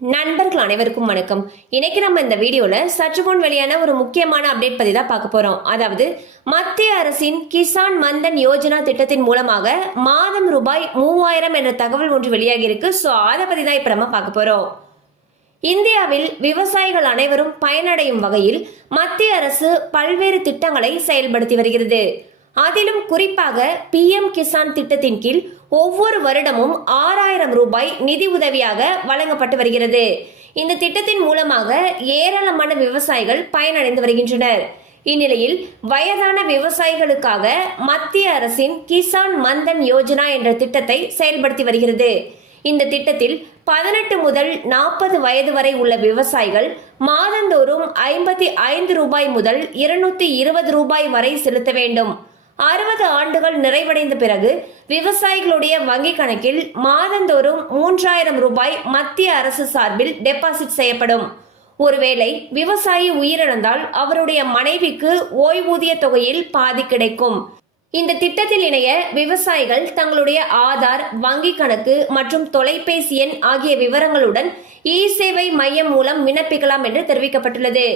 நண்பர்கள் அனைவருக்கும் வணக்கம். இன்னைக்கு நம்ம இந்த வீடியோல சற்று முன் வெளியான ஒரு முக்கியமான அப்டேட் பத்தி தான் பார்க்க போறோம். அதாவது மத்திய அரசின் கிசான் மந்தன் யோஜனா திட்டத்தின் மூலமாக மாதம் ரூபாய் 3000 என்ற தகவல் ஒன்று வெளியாகி இருக்கு. சோ அதை பத்தி தான் இப்ப நம்ம பார்க்க போறோம். இந்தியாவில் விவசாயிகள் அனைவரும் பயனடையும் வகையில் மத்திய அரசு பல்வேறு திட்டங்களை செயல்படுத்தி வருகிறது. அதிலும் குறிப்பாக PM கிசான் திட்டத்தின் கீழ் ஒவ்வொரு வருடமும் 6000 ரூபாய் நிதி உதவியாக வழங்கப்பட்டு வருகிறது. இந்த திட்டத்தின் மூலமாக ஏராளமான விவசாயிகள் பயனடைந்து வருகின்றனர். இந்நிலையில் வயதான விவசாயிகளுக்காக மத்திய அரசின் கிசான் மந்தன் யோஜனா என்ற திட்டத்தை செயல்படுத்தி வருகிறது. இந்த திட்டத்தில் 18 முதல் 40 வயது வரை உள்ள விவசாயிகள் மாதந்தோறும் 55 ரூபாய் முதல் 220 ரூபாய் வரை செலுத்த வேண்டும். 60 ஆண்டுகள் நிறைவடைந்த பிறகு விவசாயிகளுடைய வங்கி கணக்கில் மாதந்தோறும் 3000 ரூபாய் மத்திய அரசு சார்பில் டெபாசிட் செய்யப்படும். ஒருவேளை விவசாயி உயிரிழந்தால் அவருடைய மனைவிக்கு ஓய்வூதிய தொகையில் பாதி கிடைக்கும். இந்த திட்டத்தில் இணைய விவசாயிகள் தங்களுடைய ஆதார், வங்கி கணக்கு மற்றும் தொலைபேசி எண் ஆகிய விவரங்களுடன் இ-சேவை மையம் மூலம் விண்ணப்பிக்கலாம் என்று தெரிவிக்கப்பட்டுள்ளது.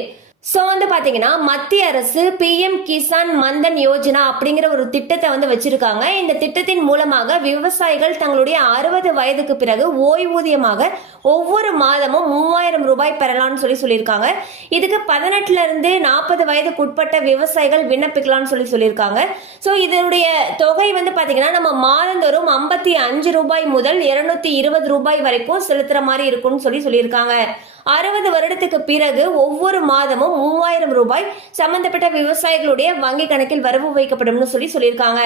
சோ பாத்தீங்கன்னா மத்திய அரசு PM கிசான் மந்தன் யோஜனா அப்படிங்கிற ஒரு திட்டத்தை வச்சிருக்காங்க. இந்த திட்டத்தின் மூலமாக விவசாயிகள் தங்களுடைய 60 வயதுக்கு பிறகு ஓய்வூதியமாக ஒவ்வொரு மாதமும் 3000 ரூபாய் பெறலாம்னு சொல்லியிருக்காங்க. இதுக்கு 18ல இருந்து 40 வயதுக்கு உட்பட்ட விவசாயிகள் விண்ணப்பிக்கலாம்னு சொல்லியிருக்காங்க. சோ இதனுடைய தொகை பாத்தீங்கன்னா நம்ம மாதந்தோறும் 55 ரூபாய் முதல் 220 ரூபாய் வரைக்கும் செலுத்துற மாதிரி இருக்கும்னு சொல்லியிருக்காங்க. 60 வருடத்துக்கு பிறகு ஒவ்வொரு மாதமும் 3000 ரூபாய் சம்பந்தப்பட்ட விவசாயிகளுடைய வங்கி கணக்கில் வரவு வைக்கப்படும் சொல்லியிருக்காங்க.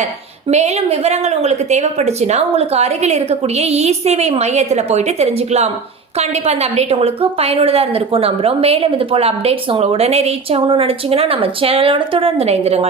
மேலும் விவரங்கள் உங்களுக்கு தேவைப்படுச்சுன்னா உங்களுக்கு அருகில் இருக்கக்கூடிய இ-சேவை மையத்துல போயிட்டு தெரிஞ்சுக்கலாம். கண்டிப்பா அந்த அப்டேட் உங்களுக்கு பயனுள்ளதா இருந்திருக்கும் நம்புறோம். மேலும் இது போல அப்டேட்ஸ் உங்களை உடனே ரீச் ஆகணும்னு நினைச்சீங்கன்னா நம்ம சேனலோட தொடர்ந்து இணைந்திருங்க.